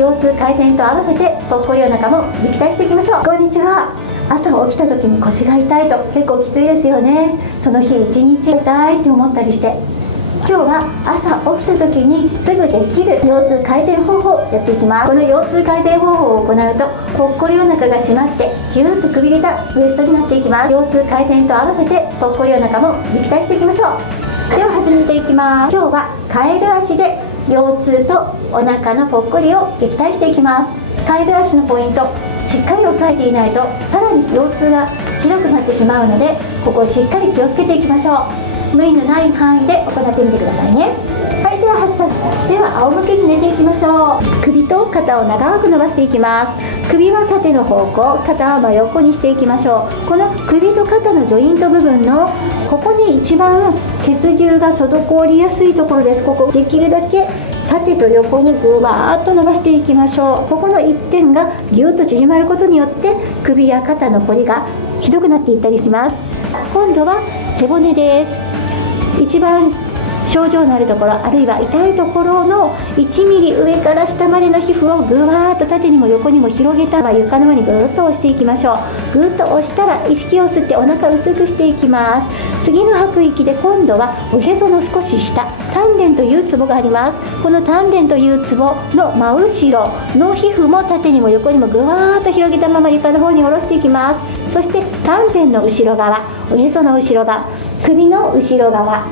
腰痛改善と合わせてぽっこりお腹も撃退していきましょう。こんにちは。朝起きた時に腰が痛いと結構きついですよね。その日一日痛いって思ったりして、今日は朝起きた時にすぐできる腰痛改善方法をやっていきます。この腰痛改善方法を行うとぽっこりお腹が締まってキューッとくびれたウエストになっていきます。腰痛改善と合わせてぽっこりお腹も撃退していきましょう。では始めていきます。今日はカエル足で腰痛とお腹のぽっこりを撃退していきます。カエル足のポイント、しっかり押さえていないとさらに腰痛がひどくなってしまうので、ここをしっかり気をつけていきましょう。無理のない範囲で行ってみてくださいね。はい、では仰向けに寝ていきましょう。首と肩を長く伸ばしていきます。首は縦の方向、肩は真横にしていきましょう。この首と肩のジョイント部分のここに一番血流が滞りやすいところです。ここできるだけ縦と横にぐわーっと伸ばしていきましょう。ここの一点がぎゅっと縮まることによって首や肩のこりがひどくなっていったりします。今度は背骨です。一番症状のあるところ、あるいは痛いところの1ミリ上から下までの皮膚をぐわーっと縦にも横にも広げたら床の上にぐーっと押していきましょう。ぐーっと押したら息を吸ってお腹を薄くしていきます。次の吐く息で今度はおへその少し下、丹田というツボがあります。この丹田というツボの真後ろの皮膚も縦にも横にもぐわーっと広げたまま床の方に下ろしていきます。そして丹田の後ろ側、おへその後ろ側、首の後ろ側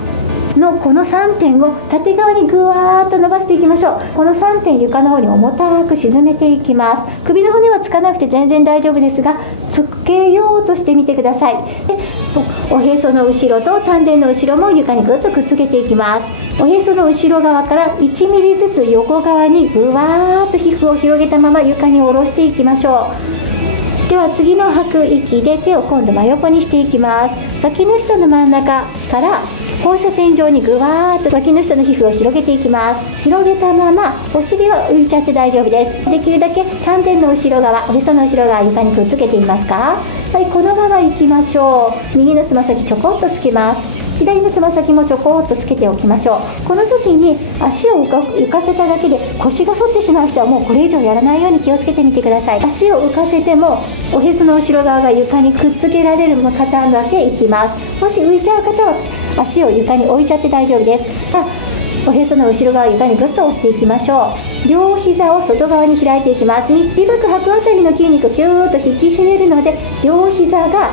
のこの3点を縦側にぐわーっと伸ばしていきましょう。この3点床の方に重たく沈めていきます。首の骨はつかなくて全然大丈夫ですが、つけようとしてみてください。でおへその後ろと丹田の後ろも床にぐっとくっつけていきます。おへその後ろ側から1ミリずつ横側にぐわーっと皮膚を広げたまま床に下ろしていきましょう。では次の吐く息で手を今度真横にしていきます。脇の下の真ん中から放射線状にぐわーっと脇の下の皮膚を広げていきます。広げたままお尻は浮いちゃって大丈夫です。できるだけ丹田の後ろ側、おへその後ろ側床にくっつけていますか。はい、このままいきましょう。右のつま先ちょこっとつけます。左のつま先もちょこっとつけておきましょう。この時に足を浮かせただけで腰が反ってしまう人はもうこれ以上やらないように気をつけてみてください。足を浮かせてもおへその後ろ側が床にくっつけられるパターンだけいきます。もし浮いちゃう方は足を床に置いちゃって大丈夫です。おへその後ろ側床にぐっと押していきましょう。両膝を外側に開いていきます。リバク吐くあたりの筋肉をキューッと引き締めるので両膝が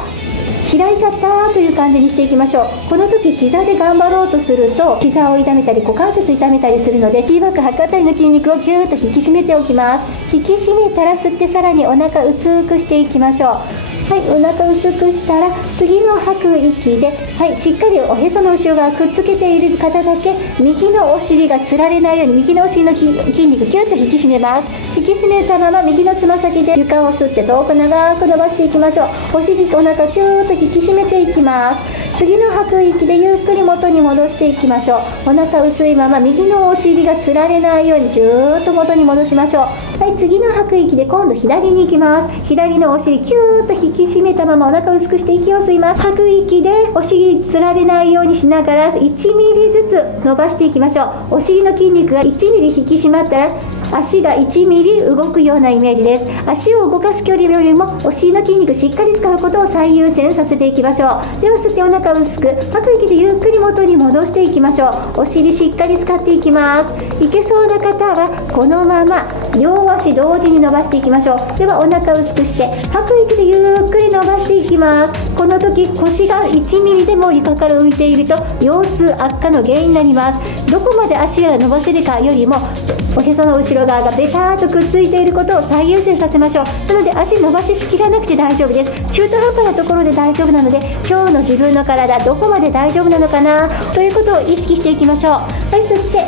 開いちゃったという感じにしていきましょう。この時膝で頑張ろうとすると膝を痛めたり股関節痛めたりするので、リバク吐くあたりの筋肉をキューッと引き締めておきます。引き締めたら吸ってさらにお腹薄くしていきましょう。はい、お腹薄くしたら次の吐く息で、はい、しっかりおへその後ろ側くっつけている方だけ右のお尻がつられないように右のお尻の筋肉キュッと引き締めます。引き締めたまま右のつま先で床を吸って遠く長く伸ばしていきましょう。お尻とお腹キューッと引き締めていきます。次の吐く息でゆっくり元に戻していきましょう。お腹薄いまま右のお尻がつられないようにぎゅーっと元に戻しましょう。はい、次の吐く息で今度左に行きます。左のお尻キューッと引き締めたままお腹薄くして息を吸います。吐く息でお尻つられないようにしながら1ミリずつ伸ばしていきましょう。お尻の筋肉が1ミリ引き締まったら足が1ミリ動くようなイメージです。足を動かす距離よりもお尻の筋肉しっかり使うことを最優先させていきましょう。では吸ってお腹薄く、吐く息でゆっくり元に戻していきましょう。お尻しっかり使っていきます。いけそうな方はこのまま両足同時に伸ばしていきましょう。ではお腹薄くして吐く息でゆっくり伸ばしていきます。この時腰が1ミリでも床から浮いていると腰痛悪化の原因になります。どこまで足が伸ばせるかよりもおへその後ろ側がベターっとくっついていることを最優先させましょう。なので足伸ばししきらなくて大丈夫です。中途半端なところで大丈夫なので、今日の自分の体どこまで大丈夫なのかなということを意識していきましょう。はい、吸って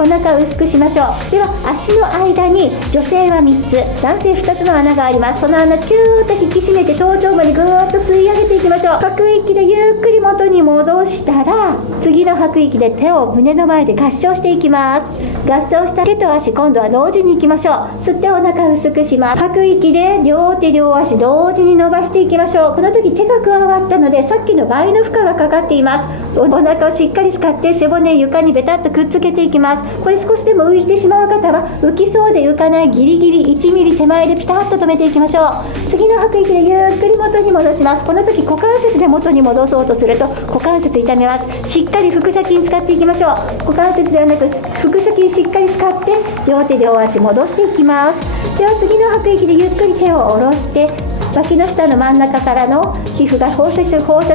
お腹を薄くしましょう。では足の間に女性は3つ、男性2つの穴があります。その穴キューッと引き締めて頭頂部にぐーっと吸い上げていきましょう。吐く息でゆっくり元に戻したら次の吐く息で手を胸の前で合掌していきます。合掌した手と足、今度は同時にいきましょう。吸ってお腹薄くします。吐く息で両手両足同時に伸ばしていきましょう。この時手が加わったのでさっきの倍の負荷がかかっています。お腹をしっかり使って背骨床にベタッとくっつけていきます。これ少しでも浮いてしまう方は浮きそうで浮かないギリギリ1ミリ手前でピタッと止めていきましょう。次の吐く息でゆっくり元に戻します。この時股関節で元に戻そうとすると股関節痛めます。しっかり腹斜筋使っていきましょう。股関節ではなく腹斜筋しっかり使って両手両足戻していきます。では次の吐く息でゆっくり手を下ろして脇の下の真ん中からの皮膚が放射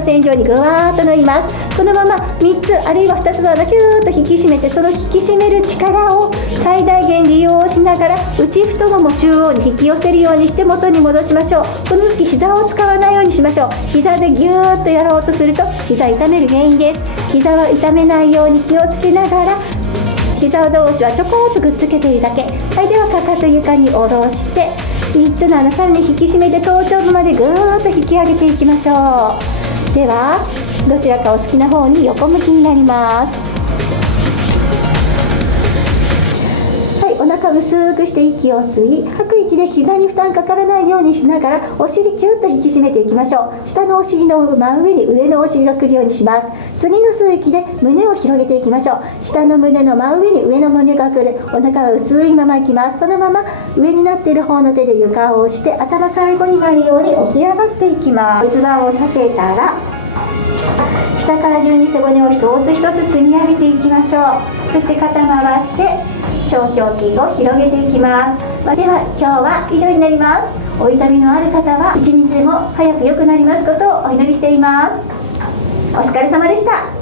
線状にぐわーっと伸びます。このまま3つあるいは2つの穴キューッと引き締めて、その引き締める力を最大限利用しながら内太もも中央に引き寄せるようにして元に戻しましょう。この時膝を使わないようにしましょう。膝でギューッとやろうとすると膝痛める原因です。膝は痛めないように気をつけながら膝同士はちょこっとくっつけているだけ。はい、ではかかと床に下ろして3つの穴さらに引き締めて頭頂部までぐーっと引き上げていきましょう。ではどちらかお好きな方に横向きになります。はい、お腹薄くして息を吸い、吐く息で膝に負担かからないようにしながらお尻キュッと引き締めていきましょう。下のお尻の真上に上のお尻が来るようにします。次の吸う息で胸を広げていきましょう。下の胸の真上に上の胸が来る。お腹は薄いままいきます。そのまま上になっている方の手で床を押して頭最後になるように起き上がっていきます。骨盤を立てたら下から順に背骨を一つ一つ積み上げていきましょう。そして肩回して小胸筋を広げていきます。では今日は以上になります。お痛みのある方は一日でも早く良くなりますことをお祈りしています。お疲れ様でした。